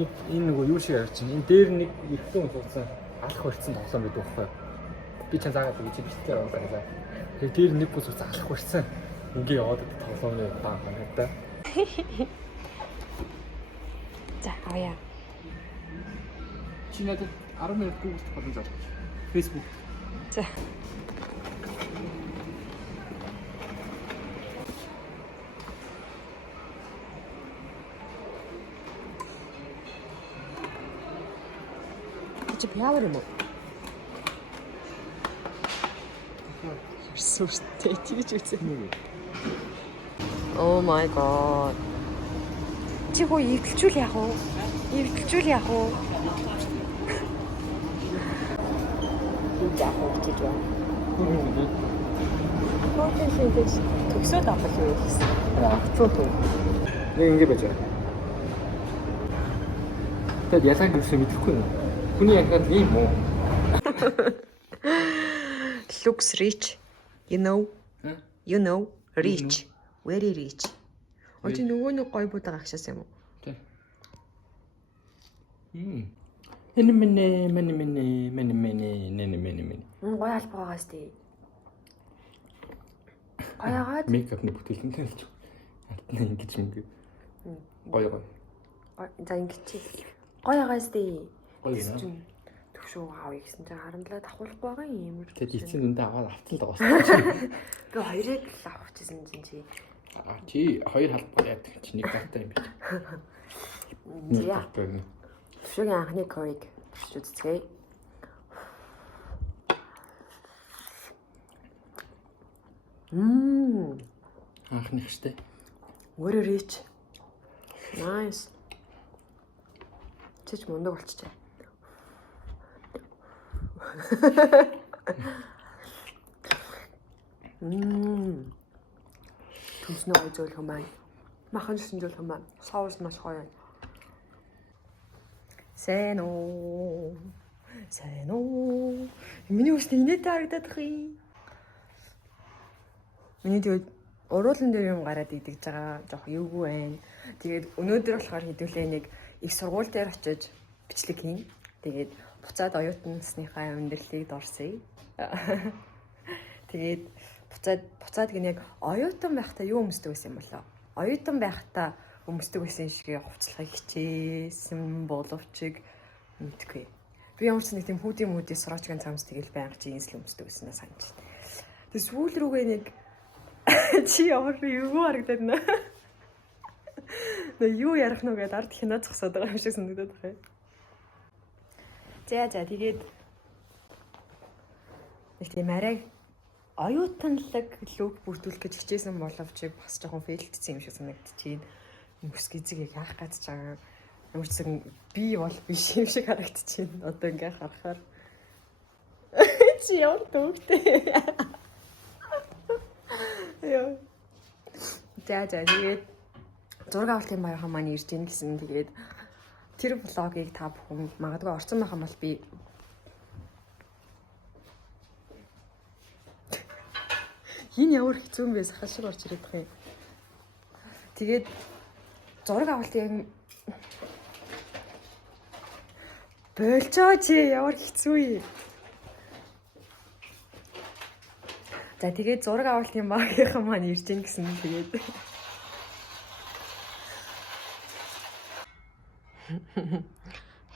энэ нөгөө юу шиг ярьж чинь энэ дээр нэг ихтэн суудсан алах барьсан тоглоом байдаг байхгүй. Би ч заагаад гэж бичсэн юм байна. Тэгээд дээр нэг бүс алах барьсан. Ингээ яваад тоглоомны баа надаа. За авъя. Чи надад 10 минут Google болон заа. Facebook. За. Чи яавар юм уу? Сүртэй тийж үзээ. Oh my god. Чи хөө ивдэлжүүл яах вэ? Ивдэлжүүл яах вэ? Яах вэ гэж байна. Хөөе шинжлэх төгсөөд авах юу гэсэн. Авцуу. Нэг ингэ байж байгаа. Тэгэд ялгааг юусэн мэдэхгүй юм. Хүний ялгаад ийм үү? Looks rich. You know, rich. Very rich. Очи нөгөө нэг гой будаа агшаас юм уу? Тий. Мэн. Гой албаагаас тий. Гойгаад Мейкапны бүтээлтэй л ч. Артна ингэж юм гээ. Гой. За ингэж чи. Гойгоос тий. Гой юм. Төгшөө аавь гэсэн чинь харамдлаа давхуулахгүй байгаа юм. Тэгээд эцсийн үндэ аваад автал л байгаа. Би хоёрыг л авах гэсэн чинь чи. Чи хоёр халбар яадаг чи нэг дата юм биш. Яа. Төгшөөгийн анхны корыг төгсөж үзье. Анхных штэ. Very rich. Nice. Чич мундаг болчихжээ. Түнснөө үзүүлэх юм байна. Махан шинжүүлэх юм байна. Соус маш гоё. Сайн уу. Миний үстэй инээдээ харагдаад хий. Миний тэгээд уруулан дээр юм гараад идэж байгаа. Жох эвгүй байна. Тэгээд өнөөдөр болохоор хэдүүлээ нэг их сургууль дээр очиж бичлэг хийн. Тэгээд буцаад оюутнасныхаа амьдралыг дорсъя. Тэгээд буцаад гин яг оюутан байхдаа юу өмсдөг байсан юм болоо? Оюутан байхдаа өмсдөг байсан шиг хувцлахыг хичээсэн боловч мэдгүй. Би ямар ч нэг тийм хүүдийн сорочгийн цамц тэгэл байнга джинс л өмсдөг байснаа санаж байна. Тэгээд сүүл рүүгээ нэг чи ямар юу харагдаад нэ? Юу ярих нүгээд ард хинаа зогсоод байгаа юм шиг санагдаад байна. За тэгээд нэг тийм арай оюутанлаг лүг бүрдүүлэх гэж хичээсэн боловч бас жоохон фейлдсэн юм шиг санагдчихээн. Мөс гизэг яах гэж байгаа. Ямар ч гэсэн би бол биш юм шиг харагдчихээн. Одоо ингээ харахаар чи ямар төвхтэй. Яа. За тэгээд зураг авалтын баярхан маань ирж ийн гэсэн тэгээд тэр блогийг та бүхэн магадгүй орсон байх юм бол би энэ ямар хэцүү юм бэ сахал шиг орж ирээд байгаа юм. Тэгээд зураг авалтын болцоо чи ямар хэцүү юм. За тэгээд зураг авалтын багийнхан маань ирж ийн гэсэн тэгээд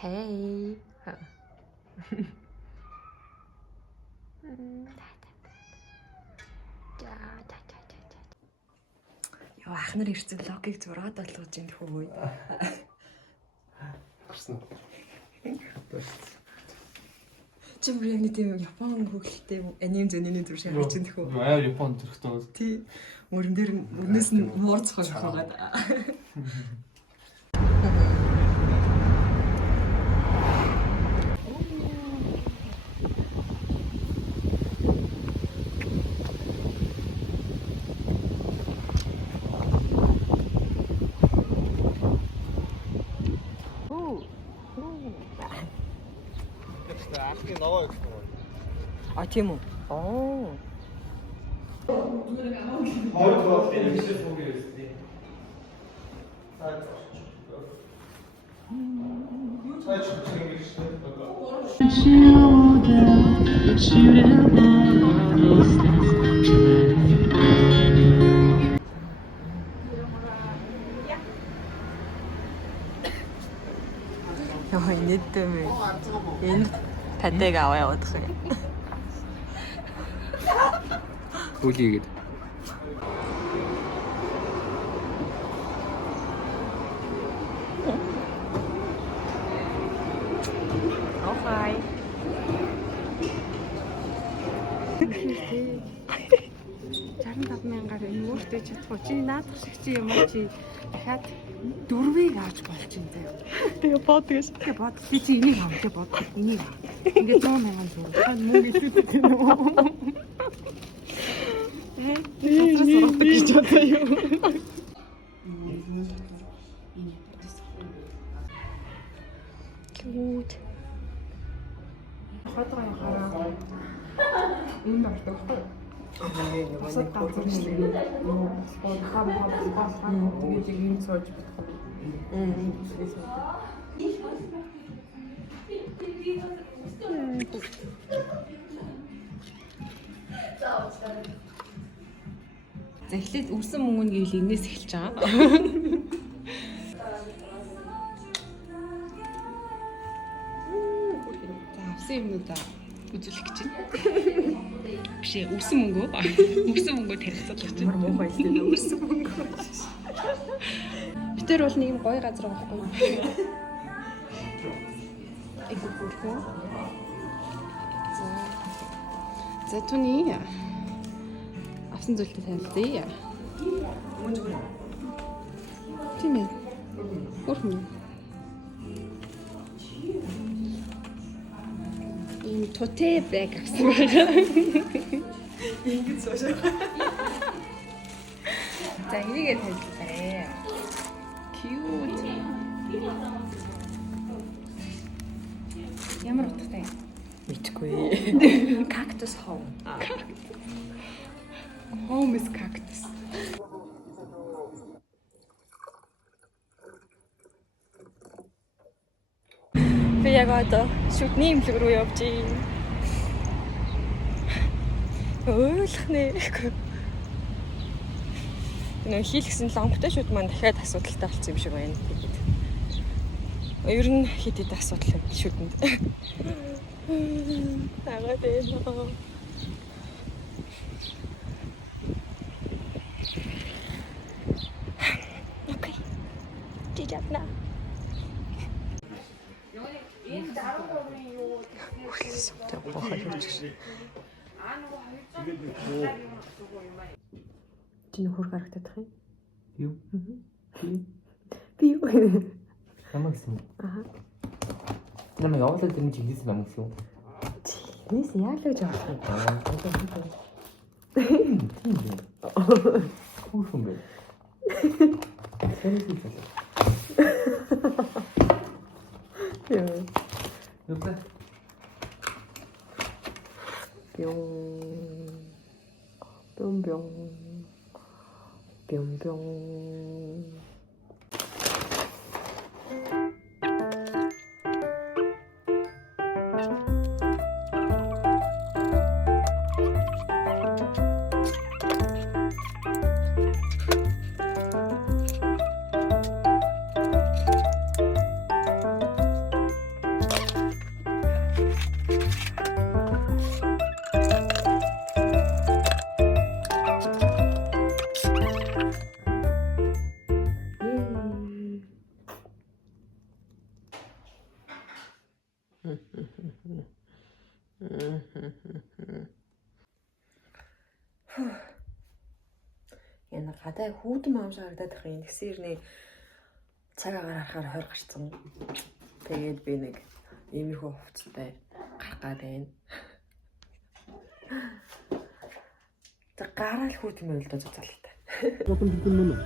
Hey. Яа ахнаар ирсэн логик зураад болгож ин хөөе. Гарсан. Чимэр яг нэг тийм Япон хөлтэй аним зөний зүр шиг харж ин хөө. Аа Японд төрхтэй. Тий. Мөрөн дээр өрнөөс нь муурцах байгаад. А тийм үү? Оо. Яа нийтдээ мэ. Энэ тадыг аваа явах юм. Хөлийгээд. Окей. 65,000-аар энэ өөртөө чадахгүй чи наадах шиг чи юм уу чи дахиад 4-ийг авч болж юм заяа. Тэгээ бод гэж. Тэгээ бод би чи энийг авах тэгээ бод энийг авах. Ингээ 100,000 зүгээр. Та мөнгө илүүдэт юм уу? Газраас сургадаг гэж бодоо юу? Cute. Хадгаа яхаа. Энэ ордог байхгүй. Босод газар нэг юу хам тэгээд ийм сууж бодох. За эхлээд үрсэн мөнгө гэвэл энэс эхэлж байгаа. За авсан юмнуудаа үзүүлэх гэж байна. Биш ээ, үрсэн мөнгөө. Үрсэн мөнгөө танилцуулах гэж байна. Муухай хэлээ өрсөн мөнгө. Битэр бол нэг юм гоё газар байхгүй юу? Эгэ бүрхүү. За түүний авсан зүйлтэй танилцъя. Тийм ээ. Бүрхүү. Ийм тоте бэг авсан байгаа. Ингэж суушаа. За энийгээ танилцуулаарай. Cute. Ямар утгатай? Мэдгүй. Cactus home. Home is cactus. Би яг одоо шүтний имлэг рүү явж байна. Ойлгох нэ. Нөө хийлгсэн ламптай шүүд маань дахиад асуудалтай болсон юм шиг байна. Тэгээд ер нь хэд хэд асуудал байна шүүдэнд. Тагаад байна. Окей. Жижигна. Хүлээстэй бохоо явж. Тин хөр харагдах юм. Юу? Би юу? Намайг гэсэн. Аха. Намайг явуулаад тэр нь чингис намайг гэсэн. Нийс яалаа жаах юм. Хүүхэн бэ. Сэний хэлээ. Юу бэ? 뿅뿅. Энэ гадаа хүүдэн маам шаарагдаад их юм. Тэгсэн ирний цаг агаар харахаар хойр гарцсан. Тэгээд би нэг иймэрхүү хувцастай гарах гад байна. Тэг гараал хүүдэн байл доо залтай. Жохон хэлсэн мөн үү?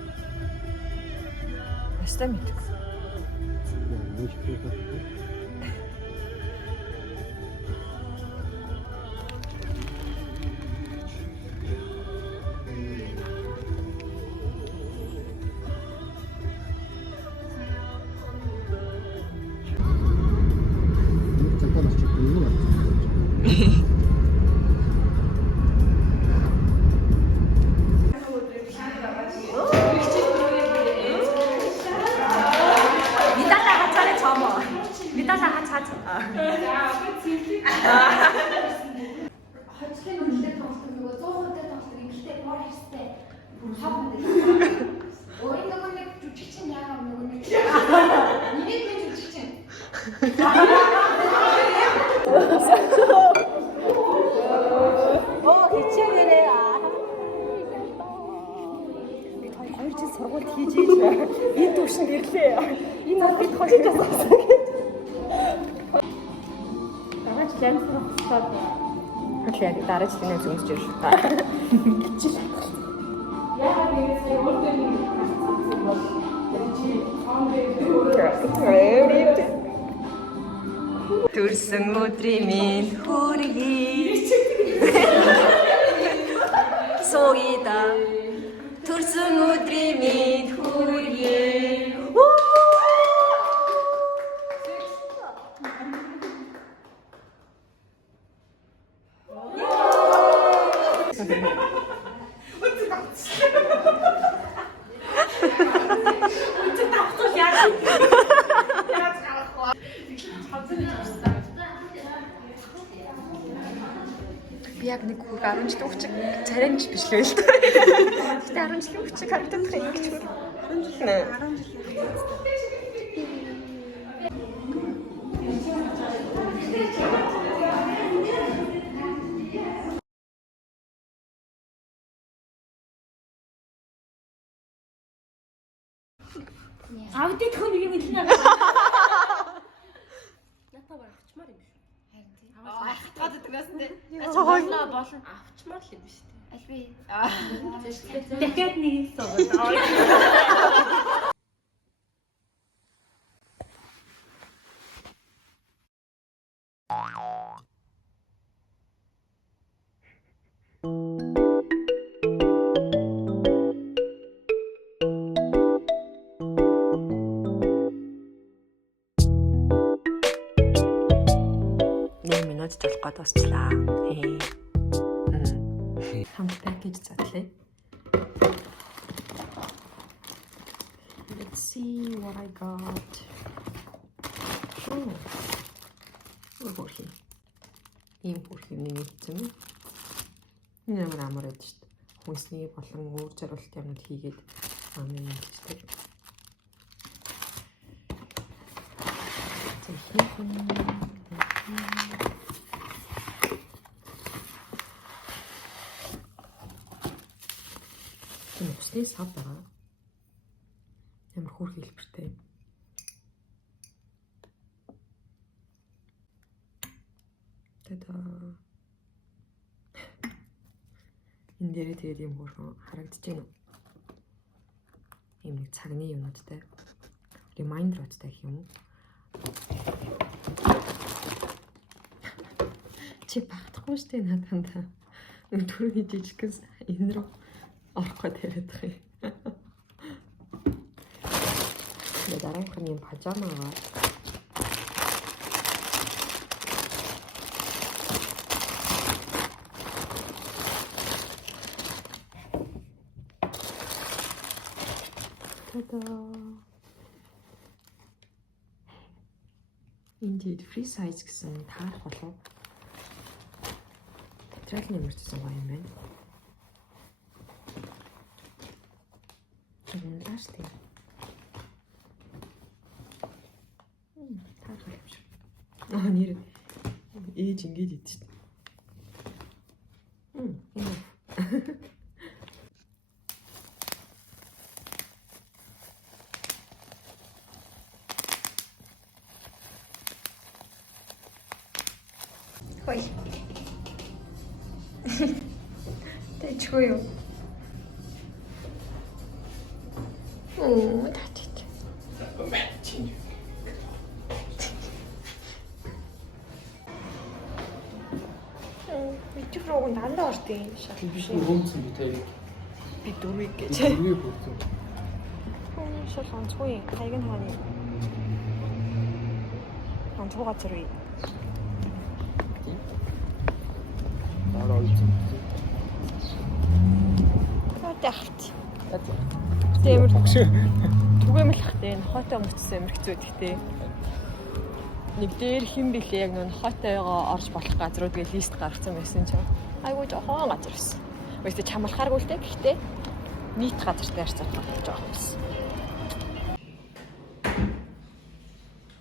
Өстэй мэдгүй. жилээр тоглосон нөгөө 100% тоглосон ихтэй бор хэстэй. Хав мэдээ. Ой нөгөө нэг жүжигчин яагаад нөгөө нэг нэг жүжигчин. Оо хичээгээрээ бид хоёр жил сургуульд хийж ийж байна. Энэ төвшөнд ирлээ. Энэ бол бид хоёр жил сурсан гэж. Дараа жил амт сурах хэрэгтэй. Яг дараа жил нэмж өмсөж ирж байна. Яагаад нэгээс өөртөө нэг бол чи төрсөн өдрийн минь хүргэе. Согида төрсөн өдрийн минь хүргэе. Би яг нэг хүүг 10 жилийн хүүчиг царайч биш л байл. Гэтэ 10 жилийн хүүчиг харагдах юм гэж бүр 10 жил нэ. 10 жил. Авдит хүн юм хэлнэ. Ята баг авчмаар юм шүү. Харин тийм. Аваад дагаас тээ. Болно. Авчмаар л юм биш тээ. Аль би. Дахиад нэг юм суугаад. Минут болох гээд басчлаа. Хамт пакэж задлаа. Let's see what I got. Бүрхи. Ийм бүрхи нэг хийсэн юм. Энэ амар байдаг шүү дээ. Хүнсний болон өөр зориулт юмнууд хийгээд амин хийдэг. Энэ усны сав байгаа. Ямар хөөр хэлбэртэй. Тэда энэ дээрээ тэгээд юм хөөрхөн харагдаж байна уу? Ийм нэг цагны юмнуудтай. Ремайндеруудтай гэх юм уу? Чи багтахгүй штэ надад. Түрүүний жижигхэн энэ рүү орох гээд яриад байгаа юм. Тэгээд дараагийн юм пажамагаа. Та-да! Indeed free size гэсэн таарах болов. Материал нэмэрчсэн гоё юм байна. Энэ лаштик. Таарах юм шиг. Нэр ээж ингэж идэж. Энэ. Хой. Тэчгүй юу? Татит. Бид рүү дандаа ордын шал биш өмцөн би тэрийг би дөрвийг гэж. дөрвийг бүрсэн. Шал онцгүй хайг нь хааны. Онцгой газар үе. Дараа үзэн. Тэгт. Тэмэр түгээмэлхтэй нохойтой мөцсөн амир хэцүү гэдэгтэй. Нэг дээр хэн блэ яг нөхөйтойгоо орж болох газрууд гээ лист гаргасан байсан ч. Айгуу жоохон газар байсан. Өөртөө чамлахааргүй л дээ. Гэхдээ нийт газартай харьцуулахад жоохон байсан.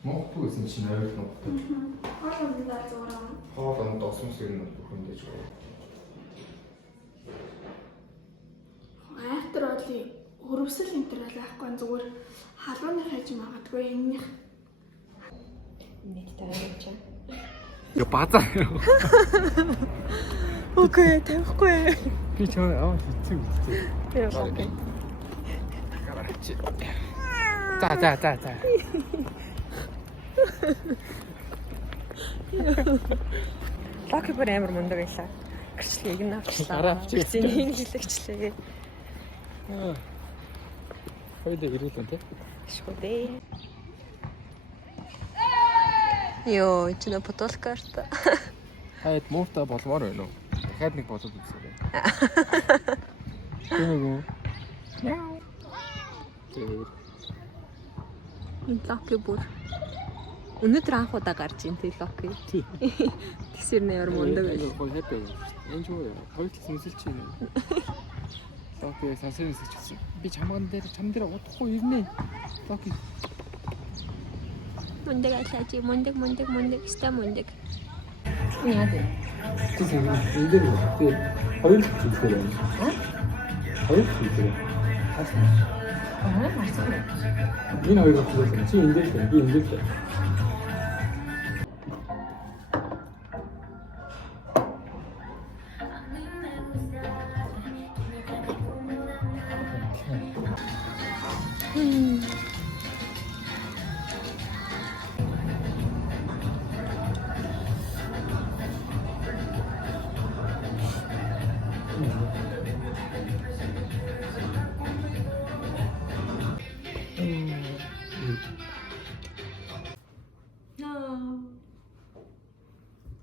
Монгол гэсэн чинь ойр нутагтай. Хоол ундаа зураа. Хоол онд осмос ер нь бүхэндэж байгаа. Айхтар болын хөрвсөл энтер байхгүй зүгээр халууны хайж магадгүй энэних Нийт тавиач. Yo базаа. Окей, тавихгүй. Би ч аа хэцүү үстэй. Тэр окей. Гараач. За. Локи бүр амар мундаг байлаа. Гэрчлэгийг нь авчлаа. Гараа авчих. Энийг хэлэгчлээ. Хоёул ирүүлэн тий. Шгүй дээ. Йоо, чиний потолкарт. Хайд муутай болмоор байна уу? Дахиад нэг болоод үзье. Гэнэ. Энэ локи бүр өнөөдөр анх удаа гарч ин тий локи. Тэсэр нээр мундаг байл. Гол хэвээ. Энэ ч юу хоёр л сүнсэлч юм. Локи сансарын сүнсэлч. Би чам дээр удахгүй ирнэ. Локи. Мундаг алаач, мундаг, ста мундаг. Яа дээ. Тийм энэ дээр хоёр л зүйлсээр байна. Хоёр л зүйлсээр. Марцсан. Энэ хоёр зүйлсээр чи энэ дээр би энэ дээр.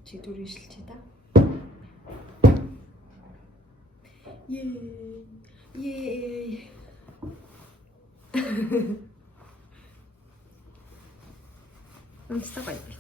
Чи дүрэн шилчээ та. Yay. Онцтой гоё.